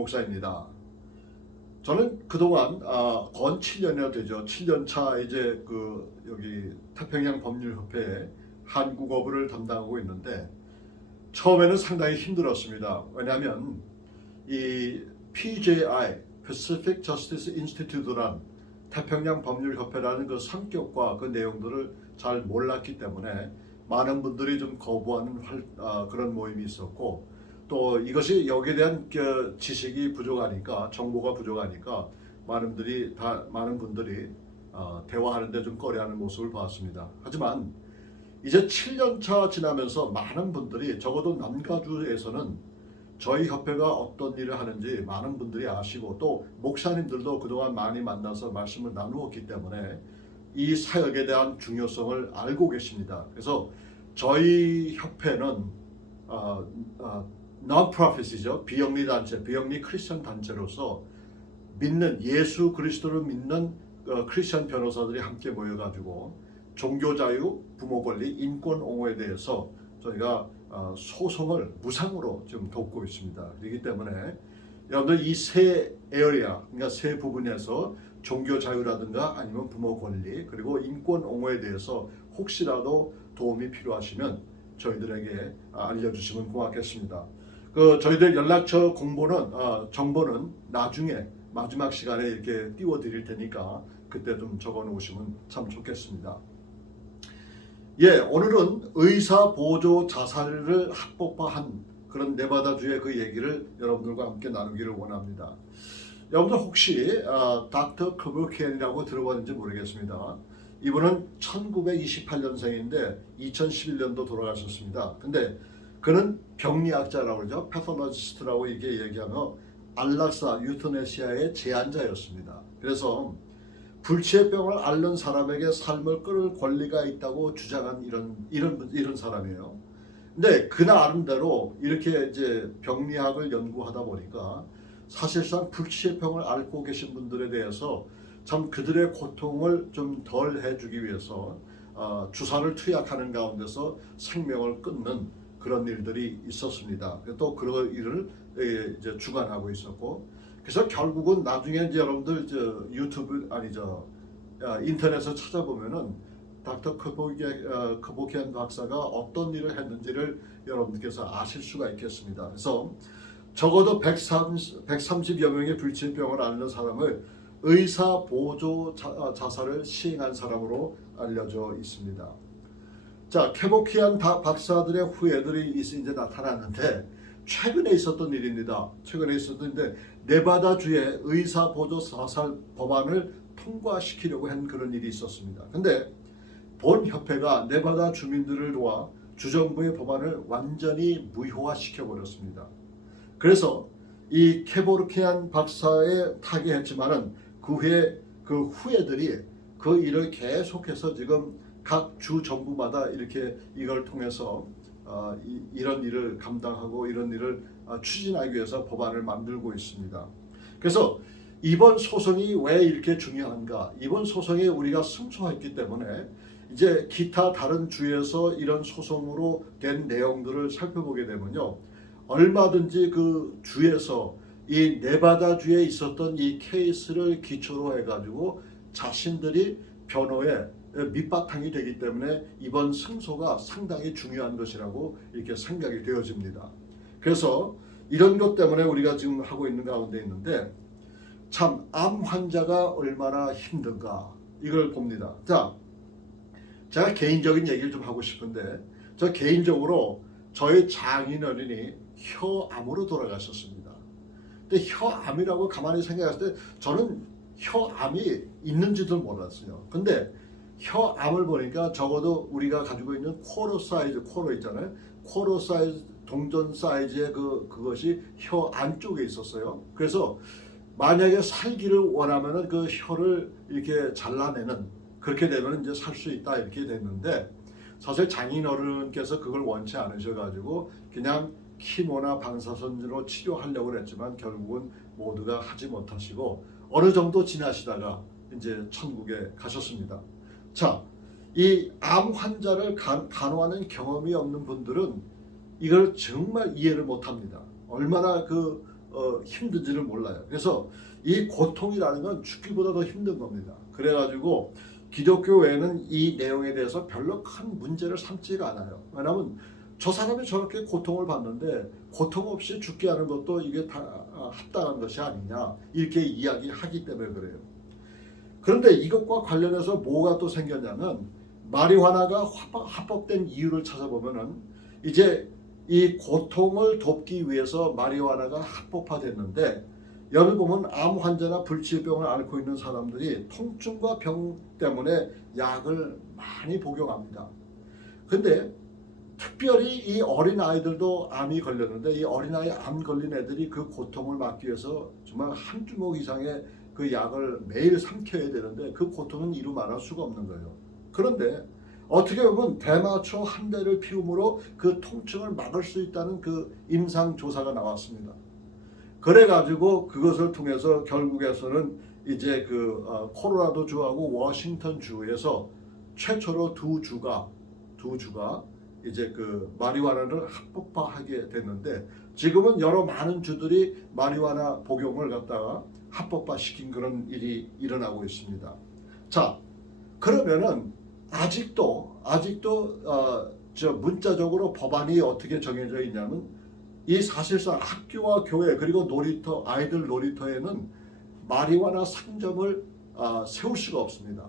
목사입니다. 저는 그동안 건 7년이나 되죠. 7년 차 이제 여기 태평양 법률협회에 한국어부를 담당하고 있는데 처음에는 상당히 힘들었습니다. 왜냐하면 이 PJI Pacific Justice Institute란 태평양 법률협회라는 그 성격과 그 내용들을 잘 몰랐기 때문에 많은 분들이 좀 거부하는 그런 모임이 있었고, 또 이것이 여기에 대한 지식이 부족하니까, 정보가 부족하니까 많은 분들이 대화하는데 좀 꺼려하는 모습을 봤습니다. 하지만 이제 7년차 지나면서 많은 분들이, 적어도 남가주에서는 저희 협회가 어떤 일을 하는지 많은 분들이 아시고, 또 목사님들도 그동안 많이 만나서 말씀을 나누었기 때문에 이 사역에 대한 중요성을 알고 계십니다. 그래서 저희 협회는 non-profit이죠. 비영리 단체, 비영리 크리스천 단체로서 믿는, 예수 그리스도를 믿는 크리스천 변호사들이 함께 모여가지고 종교 자유, 부모 권리, 인권 옹호에 대해서 저희가 소송을 무상으로 지금 돕고 있습니다. 그렇기 때문에 여러분들 이 세 에어리아, 그러니까 세 부분에서 종교 자유라든가 아니면 부모 권리, 그리고 인권 옹호에 대해서 혹시라도 도움이 필요하시면 저희들에게 알려주시면 고맙겠습니다. 저희들 연락처 정보는 나중에 마지막 시간에 이렇게 띄워드릴 테니까 그때 좀 적어 놓으시면 참 좋겠습니다. 오늘은 의사 보조 자살을 합법화한 그런 네바다주의 그 얘기를 여러분들과 함께 나누기를 원합니다. 여러분들 혹시 닥터 커버켄이라고 들어봤는지 모르겠습니다. 이분은 1928년생인데 2011년도 돌아가셨습니다. 근데 그는 병리학자라고 그러죠. 패톨로지스트라고 이렇게 얘기하며 안락사, 유토네시아의 제안자였습니다. 그래서 불치병을 앓는 사람에게 삶을 끌을 권리가 있다고 주장한 이런 사람이에요. 근데 그 나름대로 이렇게 이제 병리학을 연구하다 보니까 사실상 불치병을 앓고 계신 분들에 대해서 참 그들의 고통을 좀 덜 해주기 위해서 주사를 투약하는 가운데서 생명을 끊는 그런 일들이 있었습니다. 또 그런 일을 이제 주관하고 있었고, 그래서 결국은 나중에 이제 여러분들 인터넷에서 찾아보면은 닥터 커보키안 박사가 어떤 일을 했는지를 여러분들께서 아실 수가 있겠습니다. 그래서 적어도 130여 명의 불치병을 앓는 사람을 의사 보조 자살을 시행한 사람으로 알려져 있습니다. 자, 캐보키안 박사들의 후예들이 이제 나타났는데 최근에 있었던 일입니다. 최근에 있었는데 네바다주의 의사 보조 자살 법안을 통과시키려고 한 그런 일이 있었습니다. 근데 본 협회가 네바다 주민들을 도와 주정부의 법안을 완전히 무효화시켜 버렸습니다. 그래서 이 캐보키안 박사에 타계했지만은 그 후예들이 그 일을 계속해서 지금 각 주 정부마다 이렇게 이걸 통해서 이런 일을 감당하고 이런 일을 추진하기 위해서 법안을 만들고 있습니다. 그래서 이번 소송이 왜 이렇게 중요한가? 이번 소송에 우리가 승소했기 때문에 이제 기타 다른 주에서 이런 소송으로 된 내용들을 살펴보게 되면요, 얼마든지 그 주에서 이 네바다 주에 있었던 이 케이스를 기초로 해가지고 자신들이 변호의 밑바탕이 되기 때문에 이번 승소가 상당히 중요한 것이라고 이렇게 생각이 되어집니다. 그래서 이런 것 때문에 우리가 지금 하고 있는 가운데 있는데, 참 암 환자가 얼마나 힘든가 이걸 봅니다. 자, 제가 개인적인 얘기를 좀 하고 싶은데, 저 개인적으로 저희 장인어른이 혀암으로 돌아가셨습니다. 근데 혀암이라고 가만히 생각했을 때 저는 혀암이 있는지도 몰랐어요. 근데 혀암을 보니까 적어도 우리가 가지고 있는 코로 있잖아요. 코로 사이즈, 동전 사이즈의 그것이 혀 안쪽에 있었어요. 그래서 만약에 살기를 원하면은 그 혀를 이렇게 잘라내는, 그렇게 되면 이제 살 수 있다 이렇게 됐는데, 사실 장인어른께서 그걸 원치 않으셔가지고 그냥 키모나 방사선으로 치료하려고 했지만 결국은 모두가 하지 못하시고 어느 정도 지나시다가 이제 천국에 가셨습니다. 자, 이 암 환자를 간호하는 경험이 없는 분들은 이걸 정말 이해를 못합니다. 얼마나 그 힘든지를 몰라요. 그래서 이 고통이라는 건 죽기보다 더 힘든 겁니다. 그래가지고 기독교회는 이 내용에 대해서 별로 큰 문제를 삼지가 않아요. 왜냐하면 저 사람이 저렇게 고통을 받는데 고통 없이 죽게 하는 것도 이게 다 합당한 것이 아니냐 이렇게 이야기하기 때문에 그래요. 그런데 이것과 관련해서 뭐가 또 생겼냐면 마리화나가 합법된 이유를 찾아보면은 이제 이 고통을 돕기 위해서 마리화나가 합법화됐는데 여기 보면 암 환자나 불치병을 앓고 있는 사람들이 통증과 병 때문에 약을 많이 복용합니다. 근데 특별히 이 어린아이들도 암이 걸렸는데 이 어린아이 암 걸린 애들이 그 고통을 막기 위해서 정말 한 주먹 이상의 그 약을 매일 삼켜야 되는데 그 고통은 이루 말할 수가 없는 거예요. 그런데 어떻게 보면 대마초 한 대를 피움으로 그 통증을 막을 수 있다는 그 임상조사가 나왔습니다. 그래가지고 그것을 통해서 결국에서는 이제 그 콜로라도 주하고 워싱턴 주에서 최초로 두 주가 이제 그 마리화나를 합법화하게 됐는데 지금은 여러 많은 주들이 마리화나 복용을 갖다가 합법화시킨 그런 일이 일어나고 있습니다. 자, 그러면은 아직도 저 문자적으로 법안이 어떻게 정해져 있냐면 이 사실상 학교와 교회 그리고 놀이터 아이들 놀이터에는 마리화나 상점을 세울 수가 없습니다.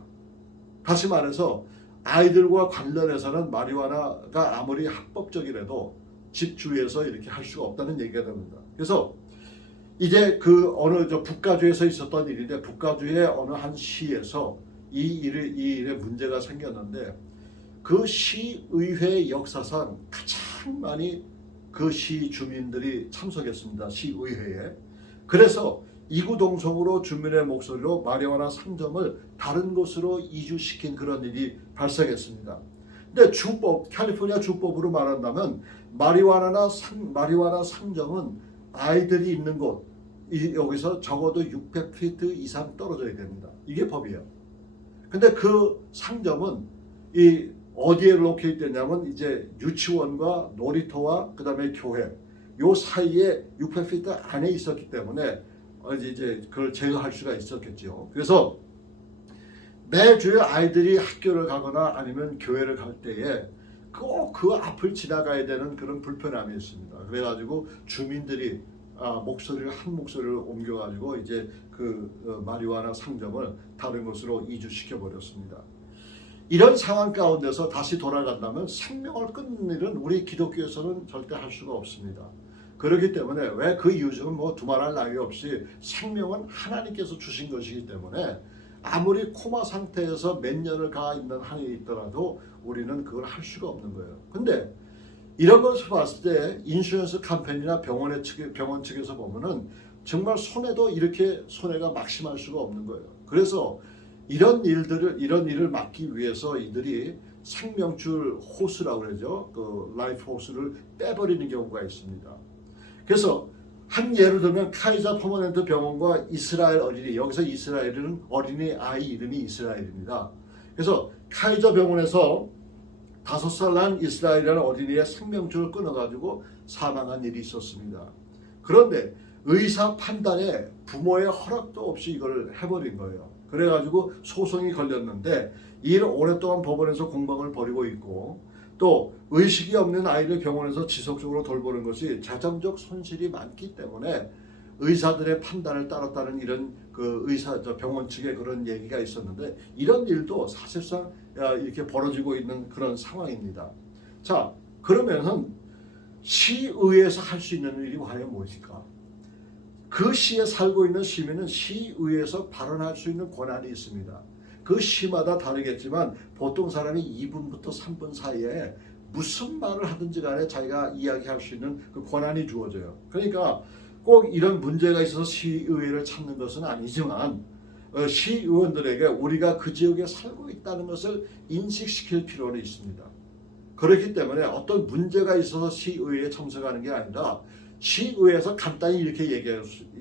다시 말해서 아이들과 관련해서는 마리화나가 아무리 합법적이라도 집 주위에서 이렇게 할 수가 없다는 얘기가 됩니다. 그래서 이제 그 어느 저 북가주에서 있었던 일인데 북가주의 어느 한 시에서 이 일에 문제가 생겼는데 그 시의회 역사상 가장 많이 그 시 주민들이 참석했습니다. 시의회에. 그래서 이구동성으로 주민의 목소리로 마리화나 상점을 다른 곳으로 이주시킨 그런 일이 발생했습니다. 근데 주법, 캘리포니아 주법으로 말한다면 마리화나 상점은 아이들이 있는 곳 여기서 적어도 600피트 이상 떨어져야 됩니다. 이게 법이에요. 근데 그 상점은 이 어디에 로케이트 되냐면 이제 유치원과 놀이터와 그 다음에 교회 요 사이에 600피트 안에 있었기 때문에 이제 그걸 제어할 수가 있었겠죠. 그래서 매주에 아이들이 학교를 가거나 아니면 교회를 갈 때에 꼭 그 앞을 지나가야 되는 그런 불편함이 있습니다. 그래가지고 주민들이 한 목소리를 옮겨가지고 이제 그 마리화나 상점을 다른 곳으로 이주시켜 버렸습니다. 이런 상황 가운데서 다시 돌아간다면 생명을 끊는 일은 우리 기독교에서는 절대 할 수가 없습니다. 그렇기 때문에 왜 그 이유 중은 뭐 두말할 나위 없이 생명은 하나님께서 주신 것이기 때문에 아무리 코마 상태에서 몇 년을 가 있는 한이 있더라도 우리는 그걸 할 수가 없는 거예요. 근데 이런 것을 봤을 때 인슈런스 컴퍼니나 병원 측에서 보면은 정말 손해도 이렇게 손해가 막심할 수가 없는 거예요. 그래서 이런 일을 막기 위해서 이들이 생명줄 호스라고 그러죠. 그 라이프 호스를 빼버리는 경우가 있습니다. 그래서 한 예를 들면 카이자 퍼머넨트 병원과 이스라엘 어린이, 여기서 이스라엘은 어린이 아이 이름이 이스라엘입니다. 그래서 카이자 병원에서 5살 난 이스라엘이라는 어린이의 생명줄을 끊어가지고 사망한 일이 있었습니다. 그런데 의사 판단에 부모의 허락도 없이 이걸 해버린 거예요. 그래가지고 소송이 걸렸는데 이를 오랫동안 법원에서 공방을 벌이고 있고 또 의식이 없는 아이를 병원에서 지속적으로 돌보는 것이 재정적 손실이 많기 때문에 의사들의 판단을 따랐다는 이런 그 병원 측의 그런 얘기가 있었는데 이런 일도 사실상 이렇게 벌어지고 있는 그런 상황입니다. 자, 그러면은 시의회에서 할 수 있는 일이 과연 무엇일까? 그 시에 살고 있는 시민은 시의회에서 발언할 수 있는 권한이 있습니다. 그 시마다 다르겠지만 보통 사람이 2분부터 3분 사이에 무슨 말을 하든지 간에 자기가 이야기할 수 있는 그 권한이 주어져요. 그러니까 꼭 이런 문제가 있어서 시의회를 찾는 것은 아니지만 시의원들에게 우리가 그 지역에 살고 있다는 것을 인식시킬 필요는 있습니다. 그렇기 때문에 어떤 문제가 있어서 시의회에 참석하는 게 아니라 시의회에서 간단히 이렇게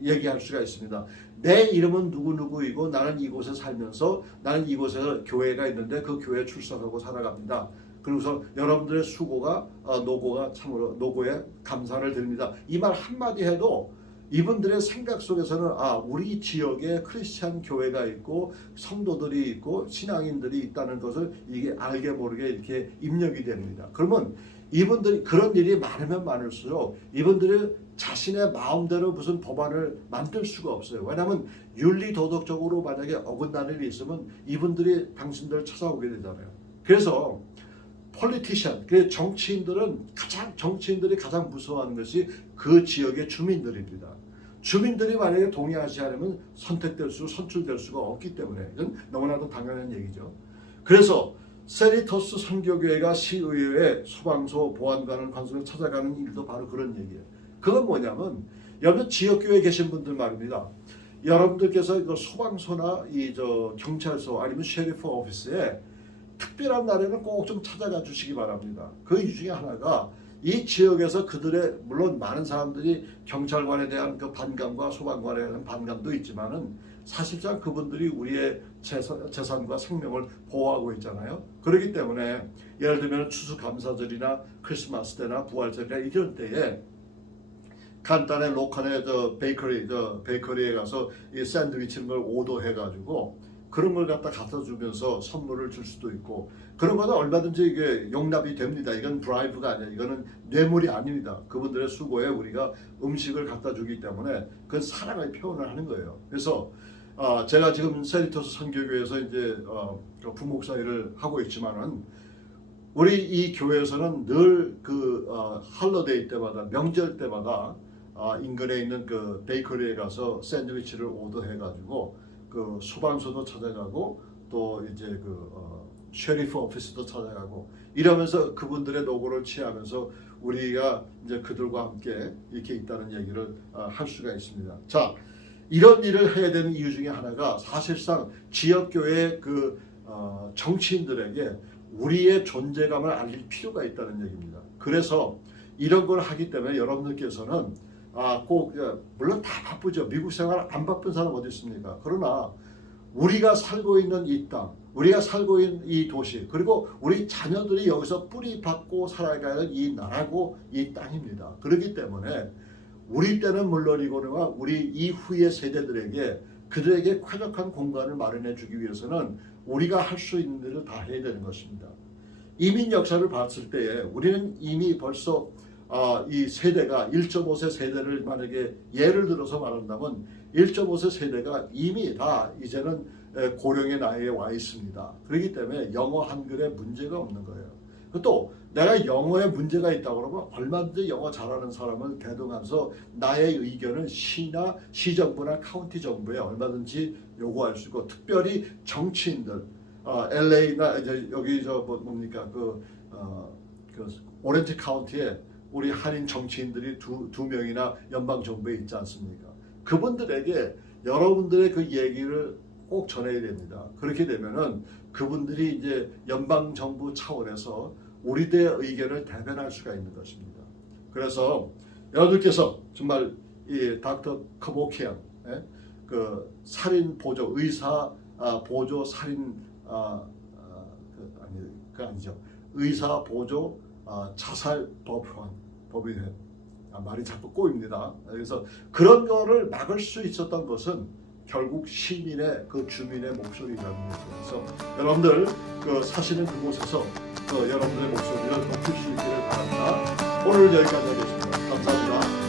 얘기할 수가 있습니다. 내 이름은 누구누구이고 나는 이곳에 살면서 나는 이곳에 교회가 있는데 그 교회에 출석하고 살아갑니다. 그리고서 여러분들의 수고가 노고에 감사를 드립니다. 이 말 한마디 해도 이분들의 생각 속에서는 우리 지역에 크리스찬 교회가 있고 성도들이 있고 신앙인들이 있다는 것을 이게 알게 모르게 이렇게 입력이 됩니다. 그러면 이분들이 그런 일이 많으면 많을수록 이분들이 자신의 마음대로 무슨 법안을 만들 수가 없어요. 왜냐하면 윤리 도덕적으로 만약에 어긋나는 일이 있으면 이분들이 당신들을 찾아오게 되잖아요. 그래서 폴리티션, 정치인들이 가장 무서워하는 것이 그 지역의 주민들입니다. 주민들이 만약에 동의하지 않으면 선출될 수가 없기 때문에 이건 너무나도 당연한 얘기죠. 그래서 세리토스 선교교회가 시의회에 소방서 보안관을 관습을 찾아가는 일도 바로 그런 얘기예요. 그건 뭐냐면 여러분 지역교회에 계신 분들 말입니다. 여러분들께서 그 소방서나 경찰서 아니면 셰리프 오피스에 특별한 날에는 꼭 좀 찾아가 주시기 바랍니다. 그 이유 중에 하나가 이 지역에서 그들의 물론 많은 사람들이 경찰관에 대한 그 반감과 소방관에 대한 반감도 있지만은 사실상 그분들이 우리의 재산과 생명을 보호하고 있잖아요. 그렇기 때문에 예를 들면 추수감사절이나 크리스마스 때나 부활절이나 이런 때에 간단한 로컬의 베이커리에 가서 이 샌드위치 걸 오더해가지고 그런 걸 갖다 주면서 선물을 줄 수도 있고 그런 거는 얼마든지 이게 용납이 됩니다. 이건 브라이브가 아니야. 이거는 뇌물이 아닙니다. 그분들의 수고에 우리가 음식을 갖다 주기 때문에 그건 사랑의 표현을 하는 거예요. 그래서 제가 지금 세리토스 선교교회에서 이제 부목사 일을 하고 있지만은 우리 이 교회에서는 늘 할러데이 때마다 명절 때마다 인근에 있는 그 베이커리에 가서 샌드위치를 오더해가지고 그 소방서도 찾아가고 또 이제 셰리프 오피스도 찾아가고 이러면서 그분들의 노고를 취하면서 우리가 이제 그들과 함께 이렇게 있다는 얘기를 할 수가 있습니다. 자, 이런 일을 해야 되는 이유 중에 하나가 사실상 지역교회 정치인들에게 우리의 존재감을 알릴 필요가 있다는 얘기입니다. 그래서 이런 걸 하기 때문에 여러분들께서는 물론 다 바쁘죠. 미국 생활 안 바쁜 사람 어디 있습니까? 그러나 우리가 살고 있는 이 땅, 우리가 살고 있는 이 도시, 그리고 우리 자녀들이 여기서 뿌리 박고 살아가는 이 나라고 이 땅입니다. 그렇기 때문에 우리 때는 물론이거나 우리 이후의 세대들에게 그들에게 쾌적한 공간을 마련해 주기 위해서는 우리가 할 수 있는 일을 다 해야 되는 것입니다. 이민 역사를 봤을 때에 우리는 이미 벌써 이 세대가 1.5세 세대를 만약에 예를 들어서 말한다면 1.5세 세대가 이미 다 이제는 고령의 나이에 와 있습니다. 그렇기 때문에 영어 한글에 문제가 없는 거예요. 또 내가 영어에 문제가 있다고 그러면 얼마든지 영어 잘하는 사람을 대동해서 나의 의견을 시나 시정부나 카운티 정부에 얼마든지 요구할 수 있고 특별히 정치인들 LA나 이제 여기 오렌지 카운티에 우리 한인 정치인들이 두 명이나 연방 정부에 있지 않습니까? 그분들에게 여러분들의 그 얘기를 꼭 전해야 됩니다. 그렇게 되면은 그분들이 이제 연방 정부 차원에서 우리들의 의견을 대변할 수가 있는 것입니다. 그래서 여러분들께서 정말 이 닥터 커보키안 그 살인 보조 의사 보조 살인 아니죠. 의사 보조 자살 법이 말이 자꾸 꼬입니다. 그래서 그런 거를 막을 수 있었던 것은 결국 시민의 주민의 목소리라는 거죠. 그래서 여러분들 사시는 그곳에서 여러분들의 목소리를 높일 수 있기를 바랍니다. 오늘 여기까지 하겠습니다. 감사합니다.